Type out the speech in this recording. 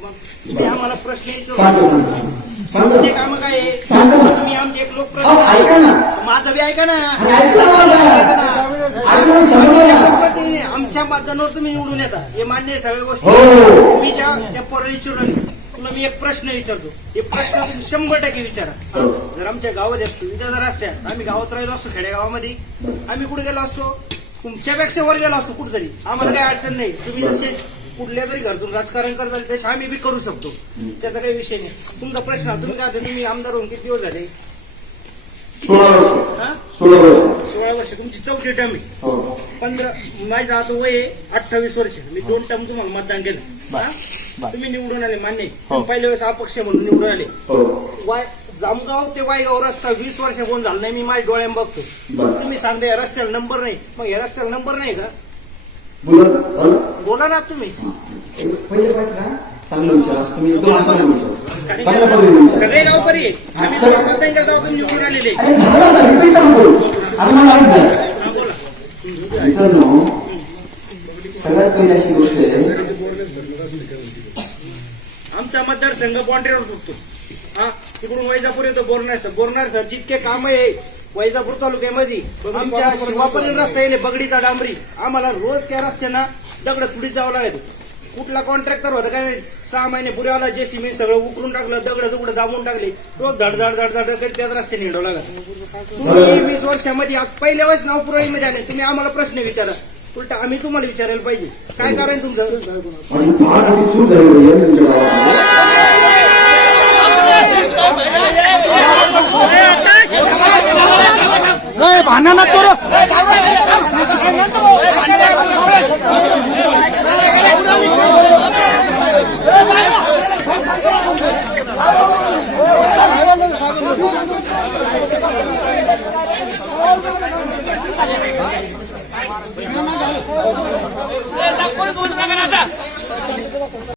तुम्ही आम्हाला प्रश्न सांगा तुमचे काम काय आहे? सांगा ना. तुम्ही आमचे एक लोक अहो, ऐका ना. माझं बी ऐका ना. अरे ऐका ना मला. ऐका ना, समजा ना. आमच्या मतदानावर तुम्ही निवडून येता हे मान्य आहे सगळ्या गोष्टी. हो. मी त्या पोराला विचारलं तुला मी एक प्रश्न विचारतो. हे प्रश्न तुम्ही 100% विचारा. जर आमच्या गावात सुविधा जर असत्या आम्ही गावात राहिलो असतो खेडेगावामध्ये आम्ही कुठे गेलो असतो तुमच्यापेक्षा वर गेलो असतो कुठेतरी. आम्हाला काही अडचण नाही. तुम्ही जसे कुठल्या तरी घरातून राजकारण करताल तसे आम्ही बी करू शकतो. त्याचा काही विषय नाही. तुमचा प्रश्न तुम्ही काय तुम्ही आमदार होऊन किती दिवस झाले? 16 वर्ष. 16 वर्ष. तुमची 4थी टर्म आहे. हो. 15 माझं आता वय आहे 28 वर्ष. मी 2 टर्म तुम्हाला मतदान केलं. तुम्ही निवडून आले मान्य आहे. तुम्ही पहिल्या वेळेस अपक्ष म्हणून निवडून आले. जामगाव ते वायगाव रस्ता 20 वर्ष कोण झाला नाही. मी माझ्या डोळ्यात बघतो. तुम्ही सांगता या रस्त्याला नंबर नाही. मग या रस्त्याला नंबर नाही का? बोला ना तुम्ही. चांगलं विचार तुम्ही एकदम असं नाही विचार चांगल्या पद्धतीने विचार. सगळे गावकरी आहे. आम्ही मतदान गावातून निवडून आलेले. अरे झालं ना, रिपीट नको. अरे मला ऐक झालं. बोला. मित्रांनो, सगळ्यात पहिली अशी गोष्ट आहे आमचा मतदारसंघ बाँड्रीवर तुटतो. तिकडून वैजापूर येतो बोरणार सर जितके काम आहे वैजापूर तालुक्यामध्ये आमच्या शिवापर्यंत रस्ता येईल बगडीचा डांबरी. आम्हाला रोज त्या रस्त्यानं दगड तुडीत जावं लागेल. कुठला कॉन्ट्रॅक्टर होता काय 6 महिने पुऱ्याला जेसीबी सगळं उकरून टाकलं. दगड दाबून टाकले. रोज धड करीत त्याच रस्त्याने हिंडावं लागत. तुम्ही 20 वर्षामध्ये आज पहिल्या वेळेस नाव पुरवणीमध्ये आले. तुम्ही आम्हाला प्रश्न विचारा. उलटा आम्ही तुम्हाला विचारायला पाहिजे काय करायचं तुमचं. भांडण करू